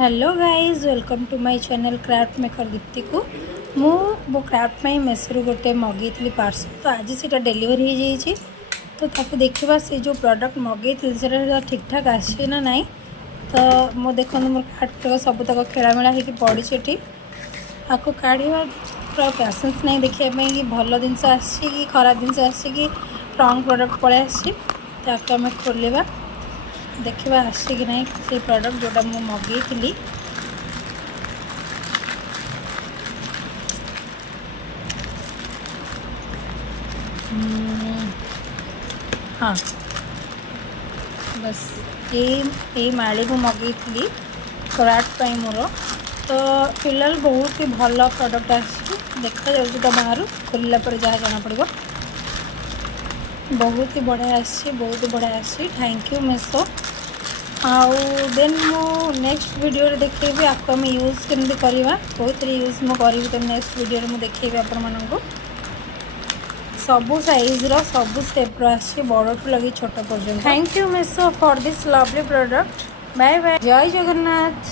Hello guys welcome to my channel craft maker Deepti को मो craft में मेसरू गोटे मगेली पार्सल तो आज से डेलीवरी हो जाइए तो ताको देखा से जो प्रोडक्ट मगेली से ठीक ठाक आसी ना नाई तो मो देखो मोर क्राफ्ट सबूतक खेलामेला हो पड़ी आपको काढ़ा पूरा पैसेंस नहीं देखापी कि भल जिनस कि खराब जिनस आसी कि रंग प्रोडक्ट पलि आसी तो आम खोलिया देखा आसी कि नहीं से प्रोडक्ट जोटा मु मगेली हाँ बस ये माड़ी को मगेली क्राफ्ट मोर तो फिलहाल बहुत ही भल प्रोडक्ट आसी देखा जाऊँ तो बाहर खोलला पर जहाँ जना पड़ो बहुत ही बढ़िया आसी बहुत ही बढ़िया आसी थैंक यू मेसो आउ देन मो नेक्स्ट वीडियो देखेबी आपको आम यूज केमती करवा बहुत यूज मु करी तो नेक्स्ट वीडियो में देखेबी आपण मानक सबू साइज रो सबू स्टेप रो आसी बड़ ठू लगी छोट पर्यटन thank you Meesho for this lovely product bye bye जय जगन्नाथ।